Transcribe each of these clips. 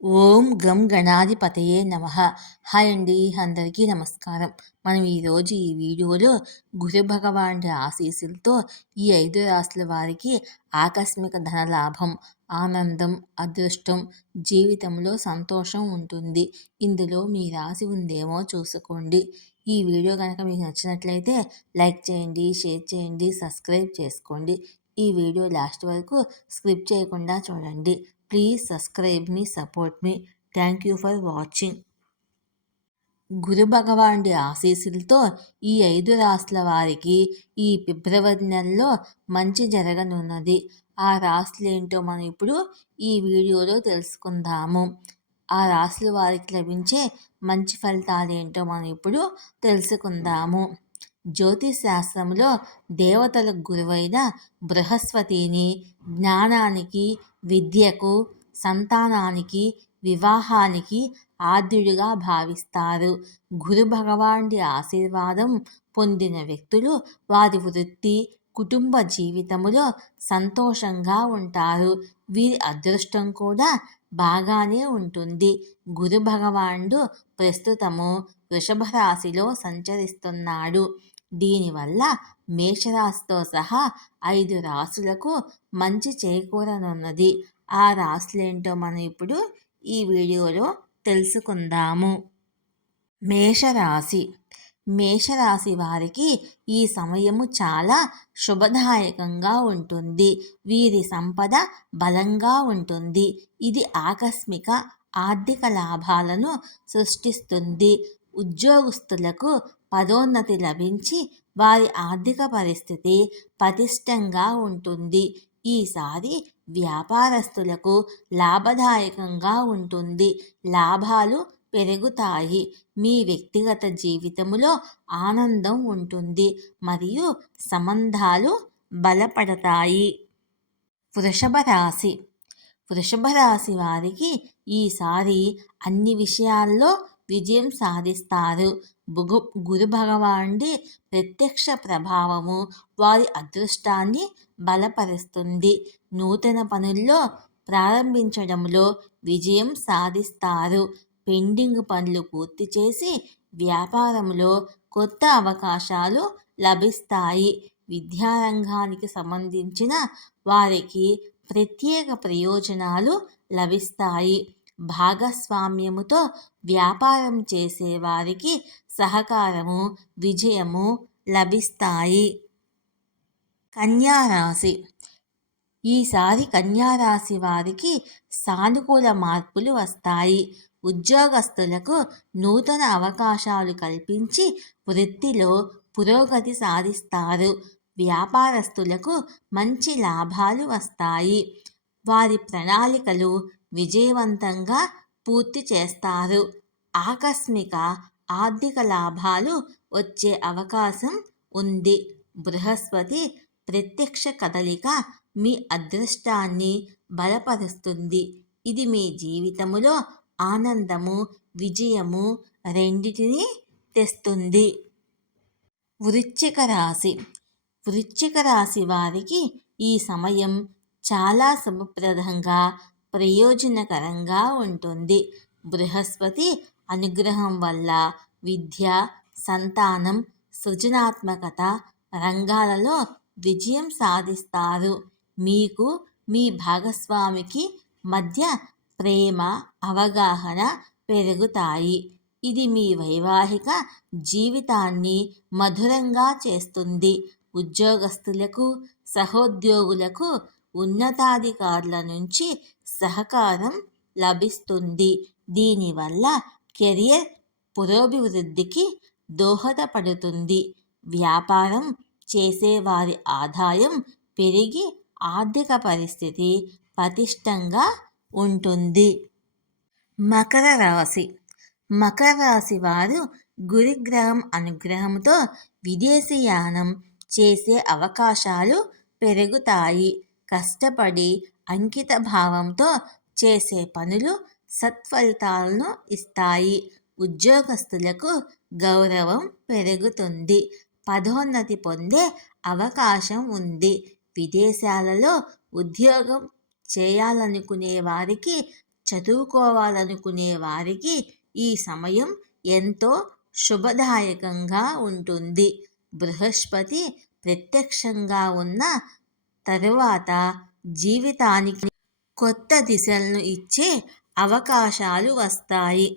ఓం గం గణాధిపతయే నమ. హాయ్ అండి అందరికీ నమస్కారం. మనం ఈరోజు ఈ వీడియోలో గురు భగవానుడి ఆశీస్సులతో ఈ ఐదు రాశుల వారికి ఆకస్మిక ధనలాభం ఆనందం అదృష్టం జీవితంలో సంతోషం ఉంటుంది. ఇందులో మీ రాశి ఉందేమో చూసుకోండి. ఈ వీడియో కనుక మీకు నచ్చినట్లయితే లైక్ చేయండి షేర్ చేయండి సబ్స్క్రైబ్ చేసుకోండి. ఈ వీడియో లాస్ట్ వరకు స్క్రిప్ట్ చేయకుండా చూడండి. ప్లీజ్ సబ్స్క్రైబ్ మీ సపోర్ట్ మీ థ్యాంక్ యూ ఫర్ వాచింగ్ గురు భగవానుడి ఆశీస్సులతో ఈ ఐదు రాసుల వారికి ఈ ఫిబ్రవరి నెలలో మంచి జరగనున్నది. ఆ రాశులు ఏంటో మనం ఇప్పుడు ఈ వీడియోలో తెలుసుకుందాము. ఆ రాసుల వారికి లభించే మంచి ఫలితాలు ఏంటో మనం ఇప్పుడు తెలుసుకుందాము. శాస్త్రంలో దేవతలకు గురువైన బృహస్పతిని జ్ఞానానికి విద్యకు సంతానానికి వివాహానికి ఆద్యుడిగా భావిస్తారు. గురు భగవానుడి ఆశీర్వాదం పొందిన వ్యక్తులు వారి వృత్తి కుటుంబ జీవితంలో సంతోషంగా ఉంటారు. వీరి అదృష్టం కూడా బాగానే ఉంటుంది. గురు భగవానుడు ప్రస్తుతము వృషభ రాశిలో సంచరిస్తున్నాడు. దీనివల్ల మేషరాశితో సహా ఐదు రాశులకు మంచి చేకూరనున్నది. ఆ రాశులేంటో మనం ఇప్పుడు ఈ వీడియోలో తెలుసుకుందాము. మేషరాశి. మేషరాశి వారికి ఈ సమయము చాలా శుభదాయకంగా ఉంటుంది. వీరి సంపద బలంగా ఉంటుంది. ఇది ఆకస్మిక ఆర్థిక లాభాలను సృష్టిస్తుంది. ఉద్యోగస్తులకు పదోన్నతి లభించి వారి ఆర్థిక పరిస్థితి పటిష్టంగా ఉంటుంది. ఈసారి వ్యాపారస్తులకు లాభదాయకంగా ఉంటుంది. లాభాలు పెరుగుతాయి. మీ వ్యక్తిగత జీవితంలో ఆనందం ఉంటుంది. మరియు సంబంధాలు బలపడతాయి. వృషభ రాశి. వృషభ రాశి వారికి ఈసారి అన్ని విషయాల్లో విజయం సాధిస్తారు. బుగు గురు భగవానుడి ప్రత్యక్ష ప్రభావము వారి అదృష్టాన్ని బలపరుస్తుంది. నూతన పనుల్లో ప్రారంభించడంలో విజయం సాధిస్తారు. పెండింగ్ పనులు పూర్తి చేసి వ్యాపారంలో కొత్త అవకాశాలు లభిస్తాయి. విద్యారంగానికి సంబంధించిన వారికి ప్రత్యేక ప్రయోజనాలు లభిస్తాయి. భాగస్వామ్యముతో వ్యాపారం చేసేవారికి సహకారము విజయము లభిస్తాయి. కన్యారాశి. ఈసారి కన్యారాశి వారికి సానుకూల మార్పులు వస్తాయి. ఉద్యోగస్తులకు నూతన అవకాశాలు కల్పించి వృత్తిలో పురోగతి సాధిస్తారు. వ్యాపారస్తులకు మంచి లాభాలు వస్తాయి. వారి ప్రణాళికలు విజయవంతంగా పూర్తి చేస్తారు. ఆకస్మిక ఆర్థిక లాభాలు వచ్చే అవకాశం ఉంది. బృహస్పతి ప్రత్యక్ష కదలిక మీ అదృష్టాన్ని బలపరుస్తుంది. ఇది మీ జీవితములో ఆనందము విజయము రెండిటిని తెస్తుంది. వృశ్చిక రాశి. వృశ్చిక రాశి వారికి ఈ సమయం చాలా శుభప్రదంగా ప్రయోజనకరంగా ఉంటుంది. బృహస్పతి అనుగ్రహం వల్ల విద్య సంతానం సృజనాత్మకత రంగాలలో విజయం సాధిస్తారు. మీకు మీ భాగస్వామికి మధ్య ప్రేమ అవగాహన పెరుగుతాయి. ఇది మీ వైవాహిక జీవితాన్ని మధురంగా చేస్తుంది. ఉద్యోగస్తులకు సహోద్యోగులకు ఉన్నతాధికారుల నుంచి సహకారం లభిస్తుంది. దీనివల్ల కెరియర్ పురోభివృద్ధికి దోహదపడుతుంది. వ్యాపారం చేసేవారి ఆదాయం పెరిగి ఆర్థిక పరిస్థితి పటిష్టంగా ఉంటుంది. మకర రాశి. మకర రాశి వారు గురిగ్రహం అనుగ్రహంతో విదేశీయానం చేసే అవకాశాలు పెరుగుతాయి. కష్టపడి అంకిత భావంతో చేసే పనులు సత్ఫలితాలను ఇస్తాయి. ఉద్యోగస్తులకు గౌరవం పెరుగుతుంది. పదోన్నతి పొందే అవకాశం ఉంది. విదేశాలలో ఉద్యోగం చేయాలనుకునే వారికి చదువుకోవాలనుకునే వారికి ఈ సమయం ఎంతో శుభదాయకంగా ఉంటుంది. బృహస్పతి ప్రత్యక్షంగా ఉన్న తరువాత జీవితానికి కొత్త దిశలను ఇచ్చే అవకాశాలు వస్తాయి.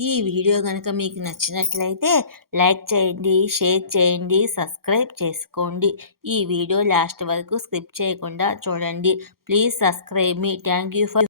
ఈ వీడియో కనుక మీకు నచ్చినట్లయితే లైక్ చేయండి షేర్ చేయండి సబ్స్క్రైబ్ చేసుకోండి. ఈ వీడియో లాస్ట్ వరకు స్కిప్ చేయకుండా చూడండి. Please subscribe me. Thank you for